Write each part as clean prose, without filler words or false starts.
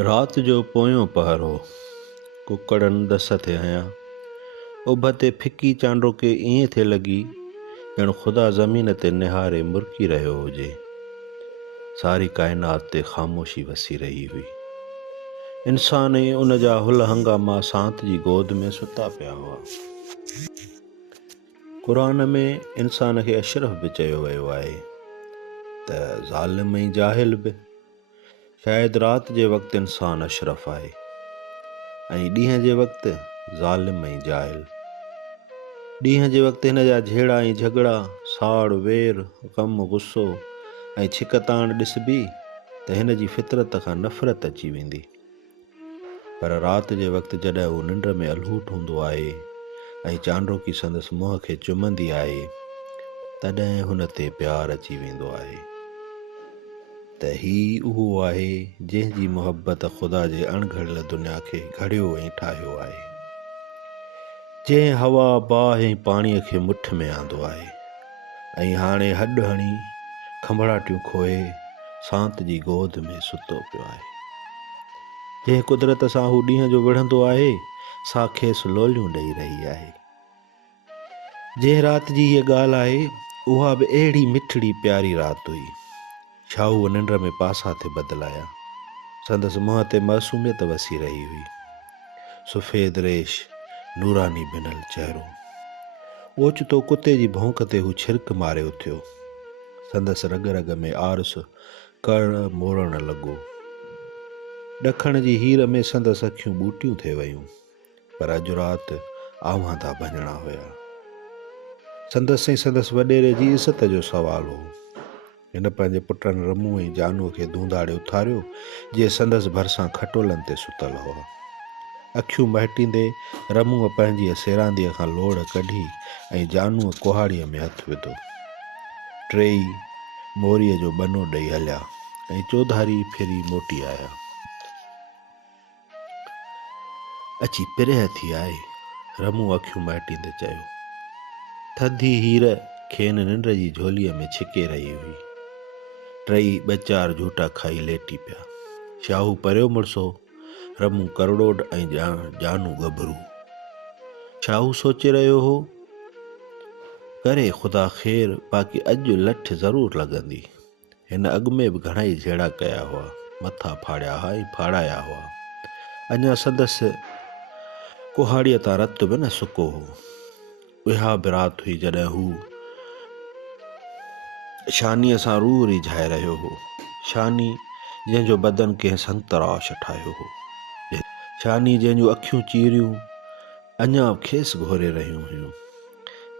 रात जो पोयों पहर हो, कुकड़नि दस थे हयां। उभ ते फिकी चांडो के ईअं थे लॻी ॼण ख़ुदा ज़मीन ते निहारे मुरकी रहियो हुजे। सारी काइनात ते ख़ामोशी वसी रही हुई। इंसान ऐं उन जा हुल हंगामा सांत जी गोद में सुता पिया हुआ। क़ुरान में इंसान खे अशरफ बि चयो वियो आहे त ज़ालिम ऐं जाहिल बि। शायदि रात जे वक़्तु इंसान अशरफ आहे ऐं ॾींहं जे वक़्तु ज़ालिम ऐं जाहिल। ॾींहं जे वक़्तु हिन जा झेड़ा ऐं झगड़ा, साड़ वेर, ग़म गुस्सो ऐं छिकताण ॾिसबी त हिन जी फितरत खां नफ़रत अची वेंदी। पर रात जे वक़्तु जॾहिं हू निंड में अलहूट हूंदो आहे ऐं चांडोकी संदसि मुंहं खे चुमंदी आहे, तॾहिं हुन ते प्यारु अची वेंदो आहे त ही उहो आहे जंहिंजी मुहबत ख़ुदा जे अणघड़ियल दुनिया खे घड़ियो ऐं ठाहियो आहे, जंहिं हवा बाहि ऐं पाणीअ खे मुठ में आंदो आहे ऐं हाणे हॾ हणी खंभड़ाटियूं खोए सांत जी गोद में सुतो पियो आहे। जंहिं कुदरत सां हू ॾींहं जो विढ़ंदो आहे, सा खेसि लोलियूं ॾेई रही आहे। जंहिं राति जी हीअ ॻाल्हि आहे, उहा बि अहिड़ी मिठड़ी प्यारी राति हुई। शाहूअ निंड में पासा थे बदिलाया। संदसि मुंहं ते मासूमियत वसी रही हुई। सफ़ेद रेश, नूरानी बिनल चहिरो। ओचितो कुते जी भौंक ते हू छिरक मारे उथियो। संदसि रग रग में आरस कड़ मोड़ण लॻो। ॾखण जी हीर में संदसि अखियूं ॿूटियूं थे वयूं, पर अॼु राति आवांदा भञणा हुया। संदसि ऐं संदसि वॾेरे जी इज़त जो सवाल हो। हिन पंहिंजे पुटनि रमू ऐं जानूअ खे धूंधाड़े उथारियो, जे संदसि भरिसां खटोलनि ते सुतल हुआ। अखियूं महिटींदे रमूअ पंहिंजी सेरांदीअ खां लोड़ कढी ऐं जानूअ कुहाड़ीअ में हथु विधो। टेई मोरीअ जो बनो ॾेई हलिया ऐं चौधारी फिरी मोटी आया। अची पिरह थी आहे, रमू अखियूं महिटींदे चयो। थधी हीर खेनि निंड जी झोलीअ में छिके रही हुई। टई ॿ चार झूटा खाई लेटी पिया। शाहू परियो मुड़सो, रमू करोड़ ऐं जानू गभरू। शाहू सोचे रहियो हो, करे ख़ुदा ख़ैर, बाक़ी अॼु लठ ज़रूरु लॻंदी। हिन अॻु में बि घणेई झेड़ा कया हुआ, मथा फाड़िया हुआ ऐं फाड़ाया हुआ। अञा संदसि कुहाड़ीअ तां रतु बि न सुको हो। उहा बि राति हुई जॾहिं हू शानीअ सां रूह रिझाए रहियो हो। शानी जंहिंजो बदन कंहिं संतराश ठाहियो हो। शानी जंहिंजूं अखियूं चीरियूं अञा बि खेसि घोरे रहियूं हुयूं।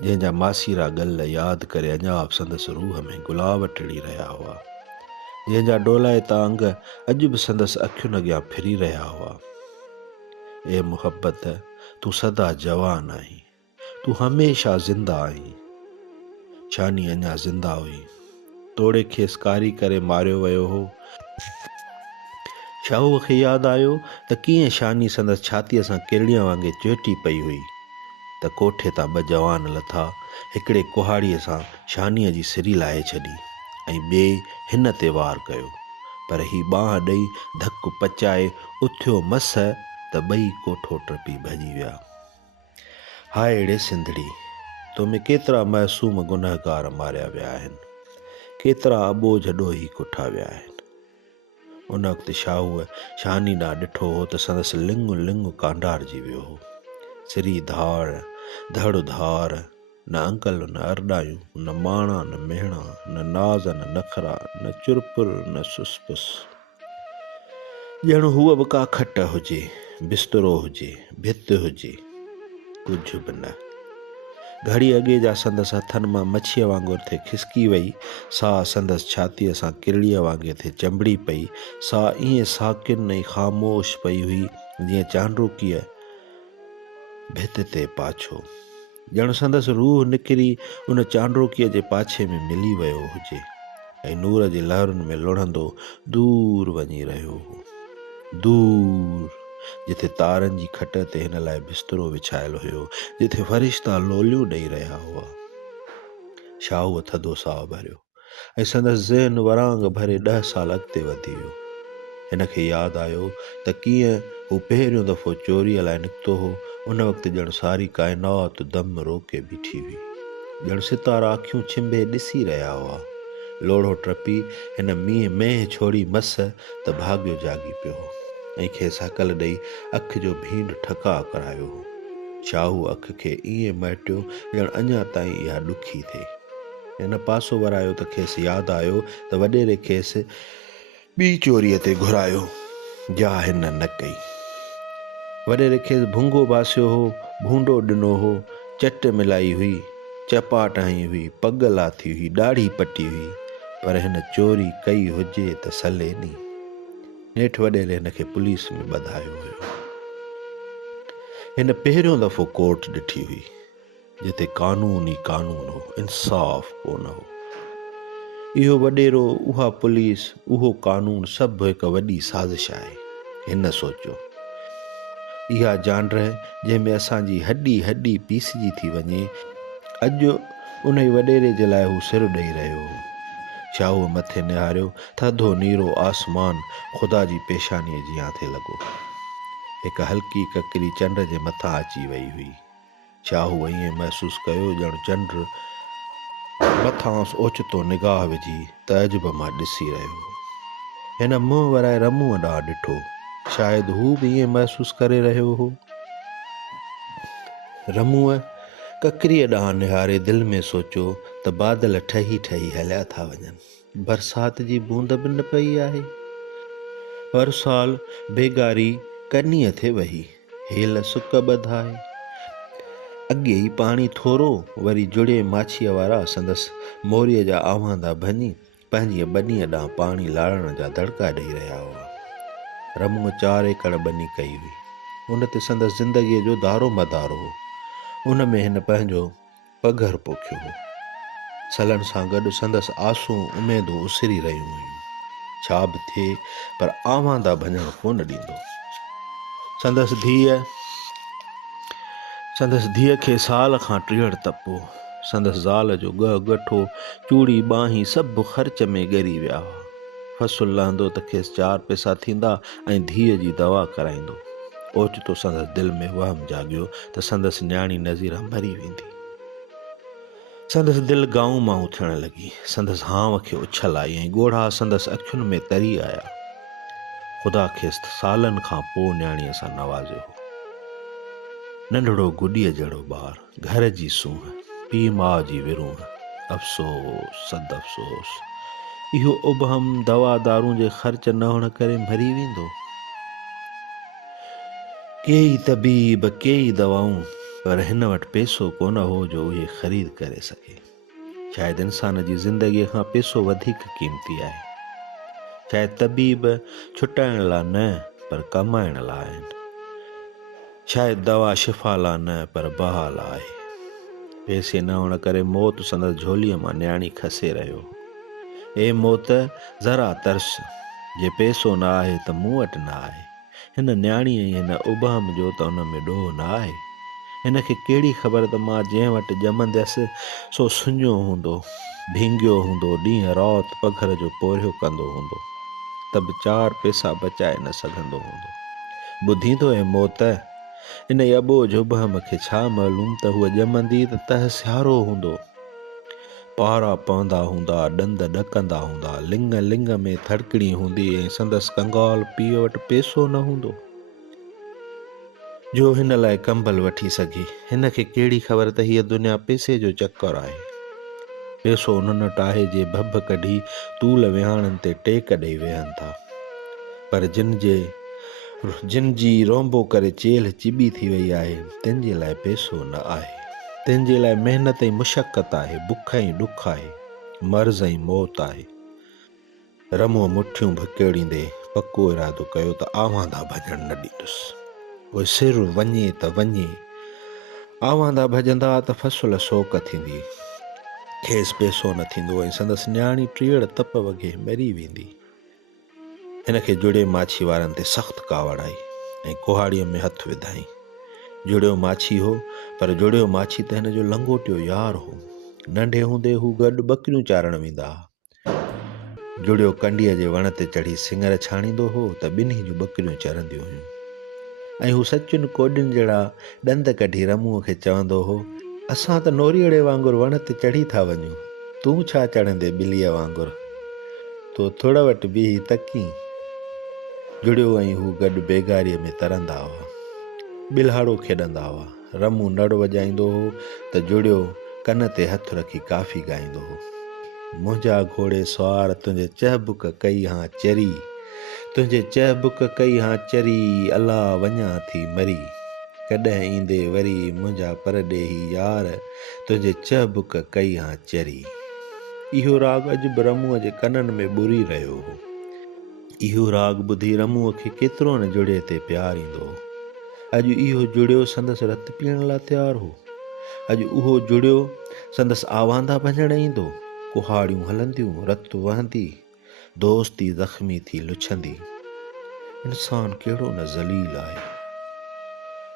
जंहिंजा मासीरा गल यादि करे अञा बि संदसि रूह में गुलाब टिड़ी रहिया हुआ। जंहिंजा डोलाए ता अंग अॼु बि संदसि अखियुनि अॻियां फिरी रहिया हुआ। ए मुहबत, तूं सदा जवान आहीं, तूं हमेशा ज़िंदा आहीं। शानी अञा ज़िंदा हुई। तोड़े खेसि कारी करे मारियो वियो हो। शाहूअ खे यादि आयो त कीअं शानी संदसि छातीअ सां किरड़ीअ वांगुरु चोटी पई हुई त कोठे तां ॿ जवान लथा, हिकिड़े कुहाड़ीअ सां शानीअ जी सिरी लाहे छॾी ऐं ॿिए हिन ते वार कयो, पर ही बांह ॾेई धकु पचाए उथियो मस त ॿई कोठो टपी भॼी विया। हाय अहिड़े सिंधड़ी, तोमें केतिरा मासूम गुनहगार मारिया विया आहिनि, केतिरा अबोझ ॾोही कुठा विया आहिनि। उन वक़्तु शाहूअ शानी ॾांहुं ॾिठो हो त संदसि लिंग लिंग कांडारजी वियो हो। सिरी धाड़, धड़ धार, न अंकल न अरडायूं, न माणा न मेहणा, न नाज़ न नखरा, न चुरपुर न सुसपुस। ॼण हूअ बि का खट हुजे, बिस्तरो हुजे, भित हुजे, कुझु बि न। घड़ी अॻे जा संदसि हथनि मां मच्छीअ वांगुरु थे खिसकी वई, सा संदसि छातीअ सां किरड़ीअ वांगुरु थे चंबड़ी पई, सा ईअं साकिन ऐं ख़ामोश पई हुई जीअं चांडोकीअ भित ते पाछो। ॼण संदसि रूह निकिरी उन चांडोकीअ जे पाछे में मिली वियो हुजे ऐं नूर जी लहरुनि में लुढ़ंदो दूर वञी रहियो हो। दूर जिथे तारनि जी खट ते हिन लाइ बिस्तरो विछायल हुयो, जिथे फरिश्ता लोलियूं ॾेई रहिया हुआ। शाहूअ थधो साहु भरियो ऐं संदसि ज़हन वरांग भरे 10 साल अॻिते वधी वियो। हिनखे यादि आयो त कीअं हू पहिरियों दफ़ो चोरीअ लाइ निकितो हो। उन वक़्तु ॼणु सारी काइनात दम रोके बीठी हुई, ॼणु सितारा अखियूं छिंभे ॾिसी रहिया हुआ। लोढ़ो टपी हिन मेंह छोड़ी मस त भाॻियो जागी पियो हो ऐं खेसि हकल ॾेई अखि जो भींड ठका करायो हो। शाहू अखि खे ईअं मटियो ॼणु अञा ताईं इहा ॾुखी थिए। हिन पासो वरायो त खेसि यादि आयो त वॾेरे खेसि ॿी चोरीअ ते घुरायो, जा हिन न कई। वॾेरे खेसि भुंगो बासियो हो, भूंडो ॾिनो हो, चट मिलाई हुई, चपाट हई हुई, पग लाथी हुई, ॾाढ़ी पटी हुई, पर हिन चोरी कई हुजे त सले नी। हेठि वॾेरे हिनखे पुलिस में ॿधायो हुयो। हिन पहिरियों दफ़ो कोर्ट ॾिठी हुई जिते कानून ई कानून हो, इंसाफ़ कोन हो। इहो वॾेरो, उहा पुलिस, उहो कानून सभु हिकु वॾी साज़िश आहे। हिन सोचियो, इहा जानर जंहिंमें असांजी हॾी हॾी पीसिजी थी वञे, अॼु उन ई वॾेरे जे लाइ हू सिर ॾेई रहियो हो। शाहूअ मथे निहारियो, थधो नीरो आसमान ख़ुदा जी पेशानीअ जियां थिए लॻो। हिकु हल्की ककरी चंड जे मथां अची वई हुई। शाहू ईअं महसूसु कयो ॼणु चंड मथां ओचितो निगाह विझी तइजुब मां ॾिसी रहियो हो। हिन मुंहुं वराए रमूअ ॾांहुं ॾिठो, शायदि हू बि ईअं महसूसु करे रहियो हो। रमूअ ककरीअ ॾांहुं निहारे दिलि में सोचियो त बादल ठही ठही हलिया था वञनि, बरसाति जी बूंद बि न पई आहे। हर साल बेगारी कनीअ ते वही, हेल सुक ॿधाए। अॻे ई पाणी थोरो, वरी जुड़े माछीअ वारा संदसि मोरीअ जा आवांदा भञी पंहिंजी ॿनीअ ॾांहुं पाणी लाड़ण जा दड़का ॾेई रहिया हुआ। रमूअ 4 एकड़ ॿनी कई हुई, उन ते संदसि ज़िंदगीअ जो दारो मदारो हो। उन में हिन पंहिंजो पघर पोखियो हो। सलनि सां गॾु संदसि आसूं उमेदूं उसिरी रहियूं हुयूं। छा बि थिए, पर आवांदा भञण कोन ॾींदो। संदसि धीअ खे साल खां 63 तपो। संदसि ज़ाल जो गठो, चूड़ी बाहीं सभु ख़र्च में ॻरी विया हुआ। फसुल लहंदो त खेसि 4 पैसा थींदा ऐं धीअ जी दवा कराईंदो। ओचितो संदसि दिलि में वहम जाॻियो त संदसि न्याणी नज़ीरा मरी वेंदी। संदसि दिलि गाऊं मां थियण लॻी। संदसि हांव खे उछल आई ऐं ॻोढ़ा संदसि अखियुनि में तरी आया। ख़ुदा खेसि सालनि खां पोइ न्याणीअ सां नवाज़ियो हो। नंढड़ो गुॾीअ जहिड़ो ॿार, घर जी सूंहं, पीउ माउ जी विरूंह। अफ़सोस सद अफ़सोस, इहो उबहम दवा दारूं जे ख़र्च न हुअण करे मरी वेंदो। केई तबीब, केई दवाऊं, पर हिन वटि पैसो कोन हो जो उहे ख़रीद करे सघे। शायदि इंसान जी ज़िंदगीअ खां पैसो वधीक क़ीमती आहे। शायदि तबीब छुटाइण लाइ न, पर कमाइण लाइ आहिनि। शायदि दवा शिफ़ा लाइ न, पर बहा लाइ आहे। पैसे न हुअण करे मौत संदसि झोलीअ मां न्याणी खसे रहियो। ए मौत, ज़रा तरस, जे पैसो न आहे त मूं वटि न आहे। हिन न्याणीअ ई हिन उबहम जो त उन में ॾोह न आहे। हिनखे कहिड़ी ख़बर त मां जंहिं वटि ॼमंदसि सो सुञो हूंदो, भींगियो हूंदो, ॾींहुं राति पघर जो पोरियो कंदो हूंदो, त बि 4 पैसा बचाए न सघंदो हूंदो। ॿुधींदो ऐं मौत, इन अॿोझ उबहम खे छा मालूम त हूअ ॼमंदी त तहसियारो हूंदो। पारा पवंदा हूंदा, ॾंद ॾकंदा हूंदा, लिंग लिंग में थड़कणी हूंदी ऐं संदसि कंगाल पीउ वटि पैसो न हूंदो जो हिन लाइ कंबल वठी सघे। हिन खे कहिड़ी ख़बर त हीअ दुनिया पैसे जो चकर आहे। पैसो उन्हनि वटि आहे जे भभ कढी तूल विहाणनि ते टेक ॾेई वेहनि था, पर जिन जी रोंबो करे चेल्ह चिॿी थी वई आहे, तिन जे लाइ पैसो न आहे। तिन जे लाइ महिनत ऐं मुशक़त आहे, बुख ऐं ॾुख आहे, मर्ज़ ऐं मौत आहे। रमूअ मुठियूं भकेड़ींदे पको इरादो कयो त आवांदा भॼण न ॾींदुसि। उहे सिर वञे त वञे। आवांदा भॼंदा त फसुल सोक थींदी, खेसि पैसो न थींदो ऐं संदसि न्याणी 63 तप वॻे मरी वेंदी। हिनखे जुड़े माछी वारनि ते सख़्तु कावड़ आई ऐं कुहाड़ीअ में हथु विधाई। जुड़ियो माछी हो, पर जुड़ियो माछी त हिन जो लंगोटियो यार हो। नंढे हूंदे हू गॾु ॿकरियूं चारण वेंदा हुआ। जुड़ियो कंडीअ जे वण ते चढ़ी सिंगर छाणींदो हो त ॿिन्ही जूं ॿकरियूं चरंदियूं हुयूं ऐं हू सचुनि कोॾियुनि जहिड़ा ॾंद कढी रमुअ खे चवंदो हो, असां त नोरीअड़े वांगुरु वण ते चढ़ी था वञूं, तूं छा चढ़ंदे ॿिलीअ वांगुरु, तो थोड़ वटि बीही तकी। जुड़ियो ऐं हू गॾु बेगारीअ में तरंदा हुआ, ॿिल्हाड़ो खेॾंदा हुआ। रमू नड़ वॼाईंदो हो त जुड़ियो कन ते हथु रखी काफ़ी ॻाईंदो हो। मुंहिंजा घोड़े सुवार तुंहिंजे चहबुक कई हां चरी, तुंहिंजे चहबुक कई हां चरी, अलाह वञा थी मरी, कॾहिं ईंदे वरी मुंहिंजा परॾेही यार, तुंहिंजे चहबुक कई हां चरी। इहो राग अॼु बि रमुअ जे कननि में ॿुरी रहियो हो। इहो राग ॿुधी रमुअ खे केतिरो न जुड़े ते प्यारु ईंदो हो। अॼु इहो जुड़ियो संदसि रत पीअण लाइ तयारु हो। अॼु उहो जुड़ियो संदसि आवांदा भञण ईंदो। कुहाड़ियूं हलंदियूं, रत वहंदी, दोस्ती ज़ख़्मी थी लुछंदी। इंसानु कहिड़ो न ज़लील आहे,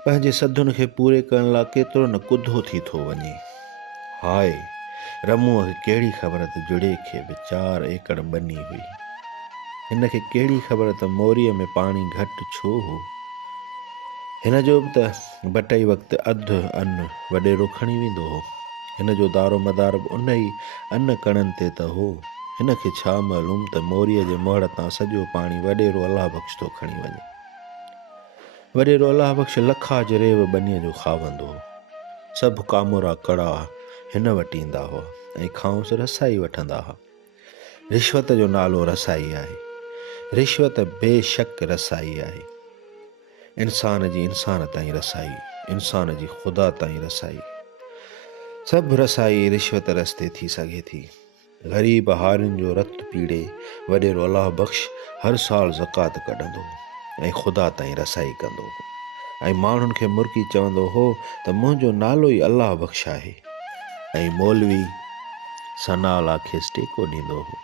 पंहिंजे सदुनि खे पूरे करण लाइ केतिरो न कुद्धो थी थो वञे। हाय, रमुअ खे कहिड़ी ख़बर त जुड़े खे बि 4 एकड़ ॿनी हुई। हिन खे कहिड़ी ख़बर त मोरीअ में पाणी घटि छो हो। हिन जो बि त बटई वक़्तु अधु अन्न वॾेरो खणी वेंदो हो। हिन जो दारो मदार बि उन ई अन्न कणनि ते त हो। हिन खे छा मालूम त मोरीअ जे मोहड़ तां सॼो पाणी वॾेरो अलाह बख़्श थो खणी वञे। वॾेरो अलाह बख़्श लखा जरेब ॿनीअ जो खावंदो हो। सभु कामोरा कड़ा हिन वटि ईंदा हुआ ऐं खांउसि रसाई वठंदा हुआ। रिश्वत जो नालो रसाई आहे। रिश्वत बेशक रसाई आहे। इंसान जी इंसान ताईं रसाई, इंसान जी ख़ुदा ताईं रसाई, सभु रसाई रिश्वत रस्ते थी सघे थी। ग़रीब हारियुनि जो रत पीड़े वॾेरो अलाह बख़्श हर साल ज़कात कढंदो ऐं ख़ुदा ताईं रसाई कंदो ऐं माण्हुनि खे मुर्की चवंदो हो त मुंहिंजो नालो ई अलाह बख़्श आहे ऐं मौलवी सनाअला खेसि टेको ॾींदो हो।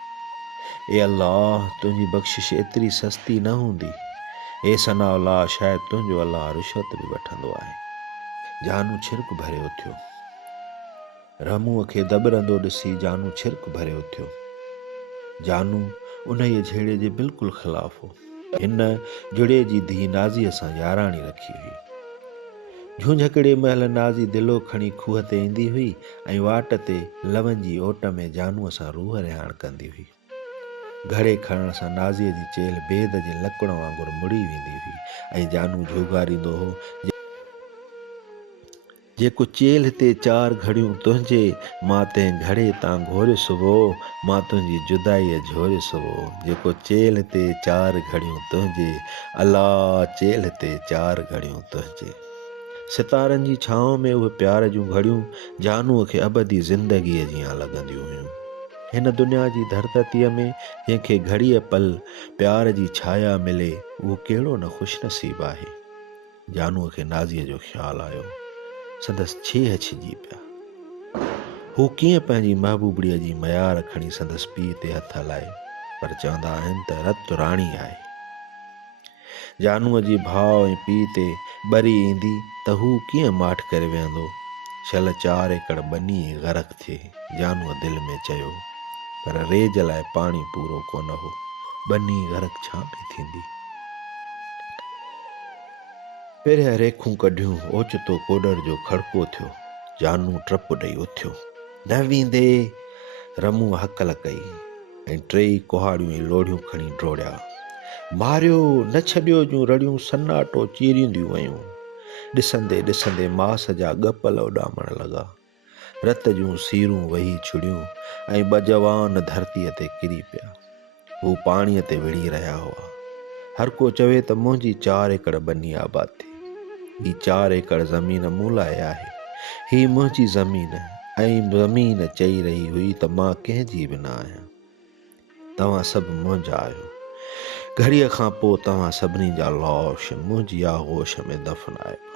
ए अलाह, तुंहिंजी बख़्शिश एतिरी सस्ती न हूंदी। ए सनाअला, शायदि तुंहिंजो अलाह रिश्वत बि वठंदो आहे। जानू छिरक भरे उथियो। रमुअ खे दॿरंदो ॾिसी जानू छिरक भरे उथियो। जानू उन जे झेड़े जे बिल्कुलु ख़िलाफ़ हो। हिन जुड़े जी धीउ नाज़ीअ सां याराणी रखी हुई। झूंझकड़े महिल नाज़ी दिलो खणी खूह ते ईंदी हुई ऐं वाट ते लवनि जी ओट में जानूअ सां रूह रिहाण कंदी हुई। घड़े खणण सां नाज़ीअ जी चेल बेद जे लकड़ वांगुरु मुड़ी वेंदी हुई ऐं जानू झूगारींदो हो, जेको चेल ते 4 घड़ियूं तुंहिंजे, मां तंहिं घड़े तां घोरियुसि सुबो, मां तुंहिंजी जुदाईअ झोरियुसि सुबो। जेको चेल ते 4 घड़ियूं तुंहिंजे, अलाह चेल ते 4 घड़ियूं तुंहिंजे। सितारनि जी छांव में उहे प्यार जूं घड़ियूं जानूअ खे अबदी ज़िंदगीअ जियां लॻंदियूं हुयूं। हिन दुनिया जी धरतीअ में जंहिंखे घड़ीअ पल प्यार जी छाया मिले, उहो कहिड़ो न ख़ुशनसीब आहे। जानूअ खे नाज़ीअ जो ख़्यालु आयो। संदसि छेह छिजी पिया। हू कीअं पंहिंजी महबूबड़ीअ जी मयार खणी संदसि पीउ ते हथ हलाए, पर चवंदा आहिनि त रत राणी आहे। जानूअ जी भाउ ऐं पीउ ते ॿरी ईंदी त हू कीअं माठि करे वेहंदो। शल 4 एकड़ ॿनी ग़रक़ थिए, जानूअ दिलि में चयो, पर रेज लाइ पाणी पूरो कोन हो। ॿनी ग़रक़ छा में थींदी। पहिरियां रेखूं कढियूं, ओचितो कोडर जो खड़को थियो। जानू ट्रप ॾेई उथियो। न वेंदे, रमुअ हकल कई ऐं 3 कुहाड़ियूं ऐं लोढ़ियूं खणी डोड़िया। मारियो, न छॾियो जूं रड़ियूं सन्नाटो चीरींदियूं वयूं। ॾिसंदे ॾिसंदे मास जा ॻपल उॾामण लॻा। रत जूं सीरूं वही छुड़ियूं ऐं 2 जवान धरतीअ ते किरी पिया। हू पाणीअ ते विड़ी रहिया हुआ। हर को चवे त मुंहिंजी 4 एकड़ ॿनी आबाद थी। ही 4 एकड़ ज़मीन मूं लाइ आहे। ही मुंहिंजी ज़मीन ऐं ज़मीन चई रही हुई त मां कंहिंजी बि न आहियां। तव्हां सभु मुंहिंजा आहियो। घड़ीअ खां पोइ तव्हां सभिनी जा लाश मुंहिंजी आगोश में दफ़न आहियो।